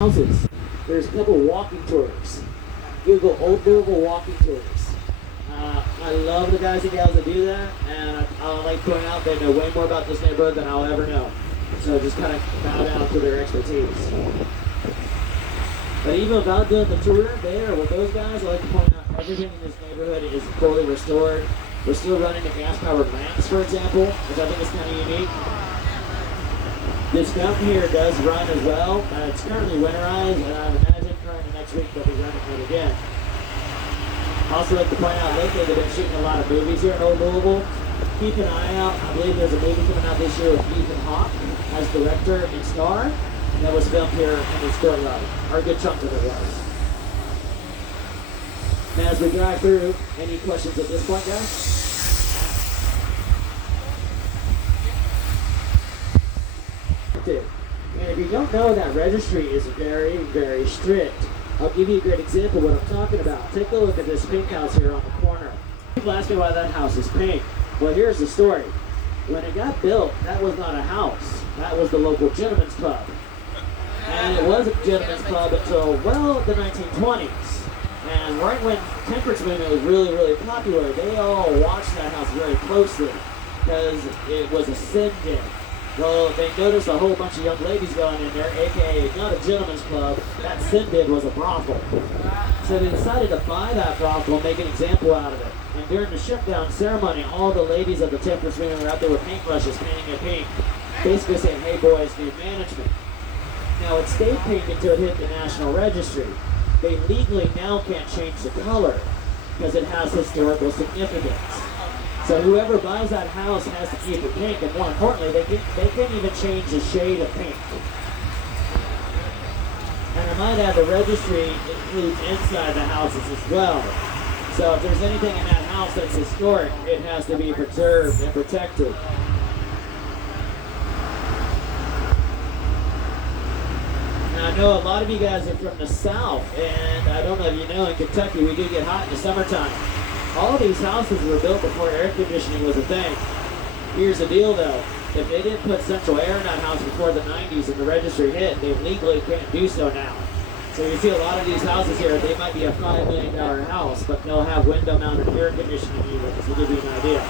houses. There's a couple walking tours. Google Old Louisville walking tours. I love the guys and gals that do that, and I like pointing out they know way more about this neighborhood than I'll ever know. So just kind of bow down to their expertise. But even without doing the tour there with those guys, I like to point out everything in this neighborhood is fully restored. We're still running the gas-powered lamps, for example, which I think is kind of unique. This fountain here does run as well. It's currently winterized, and I imagine currently next week they'll be running it again. Also like to point out lately they've been shooting a lot of movies here in Old Louisville. Keep an eye out. I believe there's a movie coming out this year with Ethan Hawke as director and star. That was filmed here in this courtyard, or a good chunk of it was. Now as we drive through, any questions at this point, guys? And if you don't know, that registry is very, very strict. I'll give you a great example of what I'm talking about. Take a look at this pink house here on the corner. People ask me why that house is pink. Well, here's the story. When it got built, that was not a house. That was the local gentleman's club. And it was a gentleman's club until, well, the 1920s. And right when temperance movement was really, really popular, they all watched that house very closely because it was a sin den. Well, they noticed a whole bunch of young ladies going in there, aka not a gentleman's club. That sin den was a brothel. So they decided to buy that brothel and make an example out of it. And during the shutdown ceremony, all the ladies of the temperance movement were out there with paintbrushes painting it pink, basically saying, "Hey boys, new management." Now it stayed pink until it hit the National Registry. They legally now can't change the color because it has historical significance. So whoever buys that house has to keep it pink, and more importantly, they can't even change the shade of pink. And I might add, the registry includes inside the houses as well. So if there's anything in that house that's historic, it has to be preserved and protected. Now I know a lot of you guys are from the South, and I don't know if you know, in Kentucky we do get hot in the summertime. All these houses were built before air conditioning was a thing. Here's the deal though, if they didn't put central air in that house before the 90s and the registry hit, they legally can't do so now. So you see a lot of these houses here, they might be a $5 million house, but they'll have window mounted air conditioning units to give you an idea.